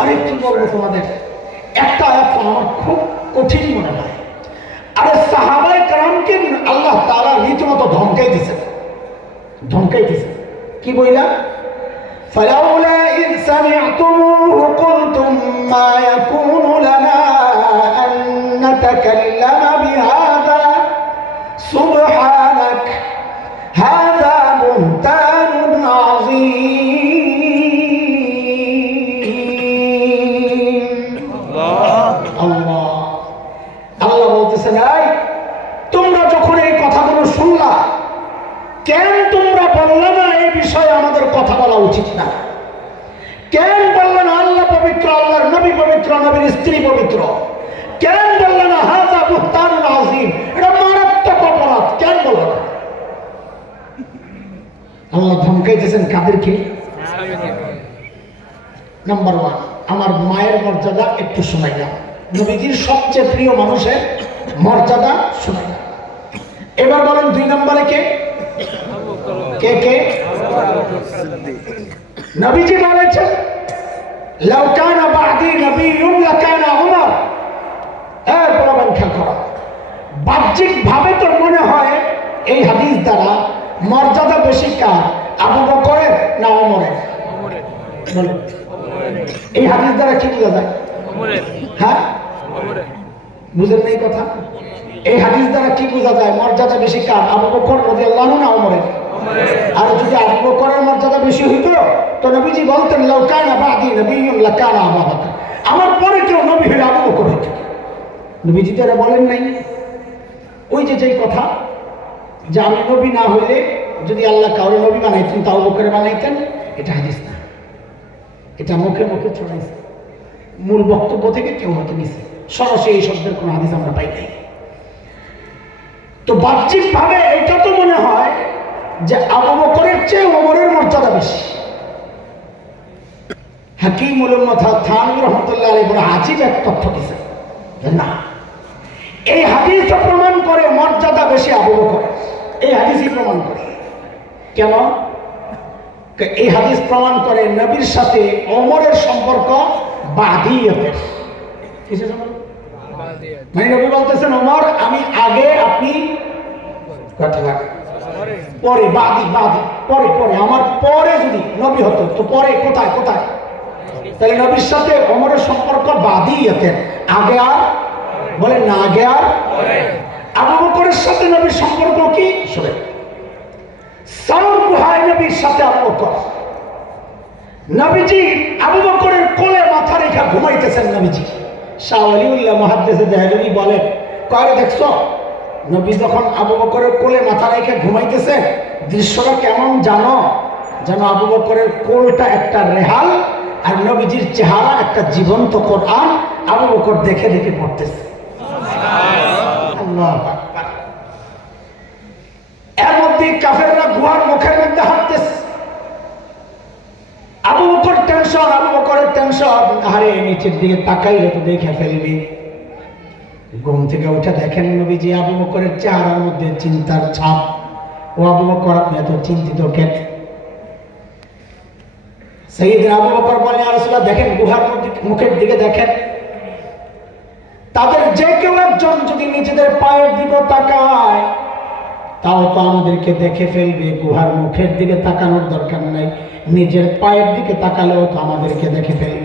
আরেকটু বলবো তোমাদের, একটা আয়াত আমার খুব কঠিন মনে হয়। আরে সাহাবায়ে কেরামকে আল্লাহ তাআলা রীতিমতো ধমকাইতেছে কি বইলা, ফালাউলা ইয সামি'তুমুহু কুলতুম মা ইয়াকুনু লানা আন নাতাকাল্লামা বিহাযা সুবহানাক হাযা বুহতানুন আযীম। আল্লাহ বলতেছেন, তোমরা যখন এই কথাগুলো শুনলা, কেন তোমরা বললে না এই বিষয়ে আমাদের কথা বলা উচিত না? কেন বললে না আল্লাহ পবিত্র, আল্লাহর নবী পবিত্র, নবীর স্ত্রী পবিত্র? কেন বললে না হাযা বুহতানুন আযীম, এটা মারাত্মক অপরাধ? কেন বললে না? আল্লাহ ধমকাইতেছেন কাদেরকে? নাম্বার 1, আমার মায়ের মর্যাদা একটু শোনাই না, নবীজির সবচেয়ে প্রিয় মানুষের মর্যাদা শোনাই না। এবার বলেন 2 নম্বরে কে? নবীজি বলেছেন, লাউ কানা বা'দি নবিয়্যুন লাকানা উমর। প্রমাণ খেয়াল করো, বাহ্যিক ভাবে তো মনে হয় এই হাদিস দ্বারা মর্যাদা বেশি কার, আবু বকরের না ওমরের? বলেন, এই হাদিস দ্বারা কি বোঝা যায়? হ্যাঁ, বুঝেন না এই কথা? এই হাদিস দ্বারা কি বোঝা যায় মর্যাদা বেশি কার, আবু বকর রাদিয়াল্লাহু আনহু না ওমরের? আর যদি আবু বকরের মর্যাদা বেশি হইতো তো নবীজি বলতেন, লাউ কানা বা'দি নবিয়্যুন লাকানা আবু বকর, আমার পরে কেউ নবী হলে আবু বকর হইতো। নবীজি তো এটা বলেন নাই। ওই যে কথা যে আমি নবী না হইলে যদি আল্লাহ কাউরে নবী বানাইতেন তা আবু বকর বানাইতেন, এটা হাদিস না, এটা মুখে মুখে ছড়াইছে, মূল বক্তব্য থেকে কেউ হতে নিছে, সরাসরি এই শব্দের কোন হাদিস আমরা পাই নাই। তো বাহ্যিক ভাবে এটা তো মনে হয় যে আবু বকরের চেয়ে ওমরের মর্যাদা বেশি। হাকিমুল উম্মাহ থানভী রাহমাতুল্লাহ আলাইহি বড় আজীব এক তথ্য দিয়েছেন, না এই হাদিস প্রমাণ করে মর্যাদা বেশি আবু বকরের। এই হাদিসই প্রমাণ করে। কেন? এই হাদিস প্রমাণ করে নবীর সাথে ওমরের সম্পর্ক বাদিয়তের। কিসের সম্পর্ক? মানে নবী বলতেছেন, ওমর আমি আগে, আপনি পরে, বাদি পরে আমার পরে যদি নবী হতো তো পরে কোথায়? তাহলে নবীর সাথে ওমরের সম্পর্ক বাদিয়তের, আগে আর বলেন না, আগে আর। আবু বকরের সাথে নবীর সম্পর্ক কি? শুনে, সাউর গুহায় নবীর সাথে আবু বকর, নবীজি আবু বকরের কোলে মাথা রেখে ঘুমাইতেছেন। নবীজি শাহ ওয়ালিউল্লাহ মুহাদ্দিস দেহলভী বলেন, কয় দেখছো নবী যখন আবু বকরের কোলে মাথা রেখে ঘুমাইতেছেন, দৃশ্যটা কেমন জানো? যেন আবু বকরের কোলটা একটা রেহাল আর নবীজির চেহারা একটা জীবন্ত কোরআন আবু বকর দেখে দেখে পড়তেছে। আল্লাহু আকবার। এর মধ্যে কাফেররা গুহার মুখের মধ্যে হাঁটতেছে, আবু বকর টেনশন, আবু বকরের টেনশন, আরে নিচের দিকে তাকাইলে তো দেখে ফেলবে। ঘুম থেকে উঠে দেখেন নবীজি আবু বকরের চেহারার মধ্যে চিন্তার ছাপ। ও আবু বকর, আপনি এত চিন্তিত কেন? সাইয়েদনা আবু বকর বলেন, ইয়া রাসূলুল্লাহ দেখেন গুহার মধ্যে মুখের দিকে দেখেন, তাদের যে কেউ একজন যদি নিজেদের পায়ের দিকে তাকায় তাও তো আমাদেরকে দেখে ফেলবে। গুহার মুখের দিকে তাকানোর দরকার নাই, নিজের পায়ের দিকে তাকালেও তো আমাদেরকে দেখে ফেলবে।